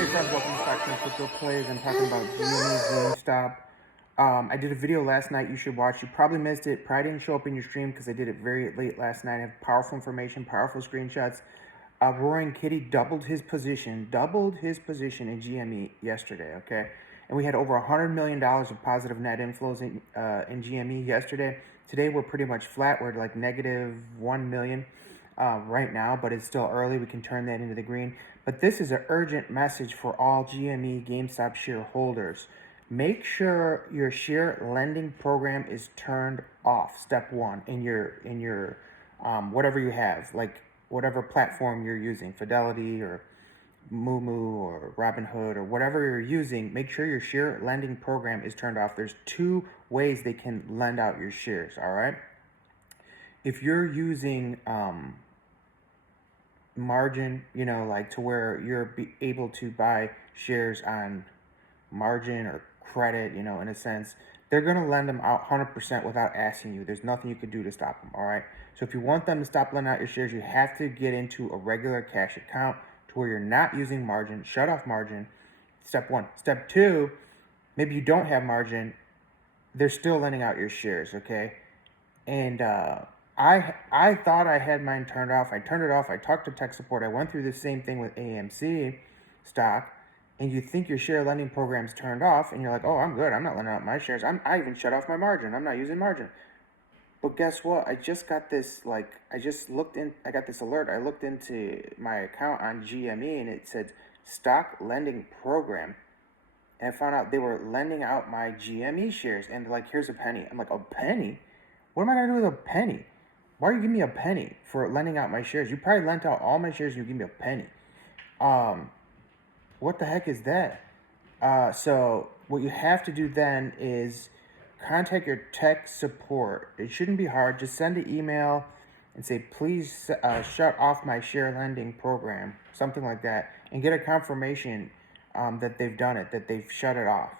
Hey friends, welcome to Stocks and Crypto Plays. I'm talking about GameStop. I did a video last night you should watch. You probably missed it. Probably didn't show up in your stream because I did it very late last night. I have powerful information, powerful screenshots. Roaring Kitty doubled his position in GME yesterday, okay? And we had over $100 million of positive net inflows in GME yesterday. Today we're pretty much flat. We're like negative 1 million. Right now, but it's still early. We can turn that into the green. But this is an urgent message for all GME GameStop shareholders. Make sure your share lending program is turned off. Step one in your whatever you have, like whatever platform you're using, Fidelity or Moomoo or Robinhood or whatever you're using. Make sure your share lending program is turned off. There's two ways they can lend out your shares. All right. If you're using margin, like to where you're able to buy shares on margin or credit, in a sense, they're going to lend them out 100% without asking you. There's nothing you could do to stop them, all right? So if you want them to stop lending out your shares, you have to get into a regular cash account to where you're not using margin. Shut off margin. Step one. Step two, maybe you don't have margin. They're still lending out your shares, okay? And I thought I had mine turned off. I turned it off. I talked to tech support. I went through the same thing with AMC stock. And you think your share lending program's turned off, and you're like, oh, I'm good. I'm not lending out my shares. I even shut off my margin. I'm not using margin. But guess what? I just got this, I got this alert. I looked into my account on GME, and it said stock lending program. And I found out they were lending out my GME shares. And they're like, here's a penny. I'm like, a penny? What am I going to do with a penny? Why are you giving me a penny for lending out my shares? You probably lent out all my shares and you give me a penny. What the heck is that? So what you have to do then is contact your tech support. It shouldn't be hard. Just send an email and say, please shut off my share lending program, something like that, and get a confirmation that they've done it, that they've shut it off.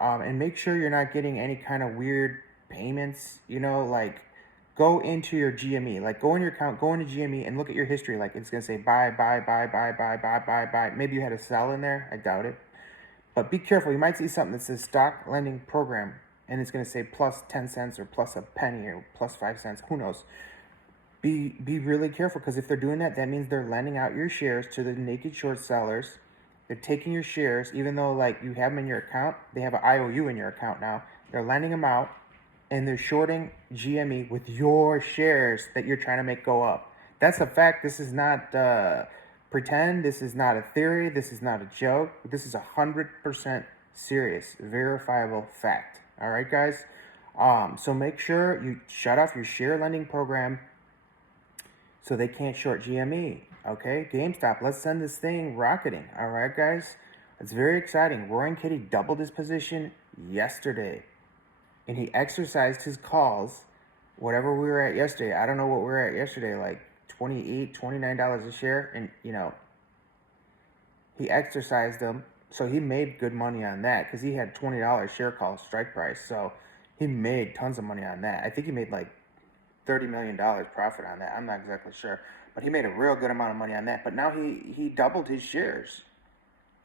And make sure you're not getting any kind of weird payments, go into your GME, go in your account, go into GME and look at your history. It's going to say buy. Maybe you had a sell in there. I doubt it. But be careful. You might see something that says stock lending program and it's going to say plus 10 cents or plus a penny or plus 5 cents. Who knows? Be really careful, because if they're doing that, that means they're lending out your shares to the naked short sellers. They're taking your shares, even though you have them in your account. They have an IOU in your account now. They're lending them out. And they're shorting GME with your shares that you're trying to make go up. That's a fact. This is not pretend. This is not a theory. This is not a joke. This is 100% serious, verifiable fact. All right, guys? So make sure you shut off your share lending program so they can't short GME. Okay? GameStop, let's send this thing rocketing. All right, guys? It's very exciting. Roaring Kitty doubled his position yesterday. And he exercised his calls, whatever we were at yesterday. I don't know what we were at yesterday, like $28, $29 a share. And, he exercised them. So he made good money on that because he had $20 share call strike price. So he made tons of money on that. I think he made like $30 million profit on that. I'm not exactly sure. But he made a real good amount of money on that. But now he doubled his shares.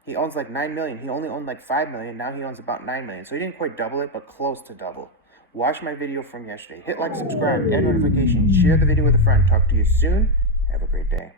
He owns like 9 million. He only owned like 5 million. Now he owns about 9 million. So he didn't quite double it, but close to double. Watch my video from yesterday. Hit like, subscribe, and notification. Share the video with a friend. Talk to you soon. Have a great day.